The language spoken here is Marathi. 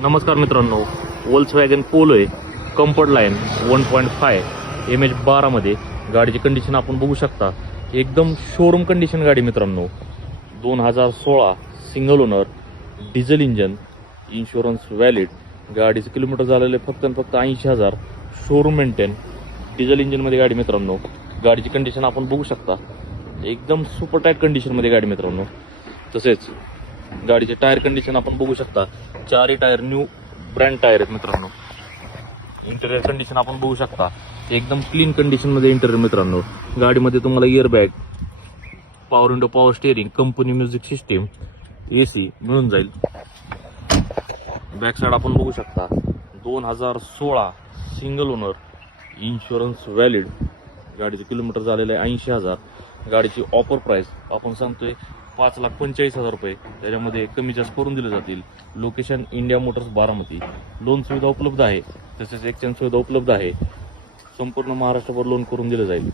नमस्कार मित्रांनो, वोल्क्सवॅगन पोलो आहे, कम्फर्ट लाईन 1.5 MH12 मध्ये गाडीची कंडिशन आपण बघू शकता. एकदम शोरूम कंडिशन गाडी मित्रांनो. 2016 single owner, diesel engine, insurance valid. गाडीचं किलोमीटर झालेलं फक्त आणि फक्त 80,000. शोरूम मेंटेन, डिझेल इंजनमध्ये गाडी मित्रांनो. गाडीची कंडिशन आपण बघू शकता. एकदम सुपर टाईट कंडिशनमध्ये गाडी मित्रांनो. तसेच गाडीचे टायर कंडिशन आपण बघू शकता. चारही टायर न्यू ब्रँड टायर आहेत मित्रांनो. इंटेरियर कंडिशन आपण बघू शकता. एकदम क्लीन कंडिशनमध्ये इंटेरियर मित्रांनो. गाडीमध्ये तुम्हाला airbag, power window, power steering, company music system, AC मिळून जाईल. बॅक साईड आपण बघू शकता. 2016 सिंगल ओनर, इन्शुरन्स व्हॅलिड. गाडीचे किलोमीटर झालेलं आहे 80,000. गाडीची ऑफर प्राइस आपण सांगतोय 5,45,000 रुपये. त्याच्यामध्ये कमी जास्त करून दिले जातील. Location India Motors Baramati. Loan सुविधा उपलब्ध आहे, तसेच एक्सचेंज सुविधा उपलब्ध आहे. संपूर्ण महाराष्ट्रभर लोन करून दिलं जाईल.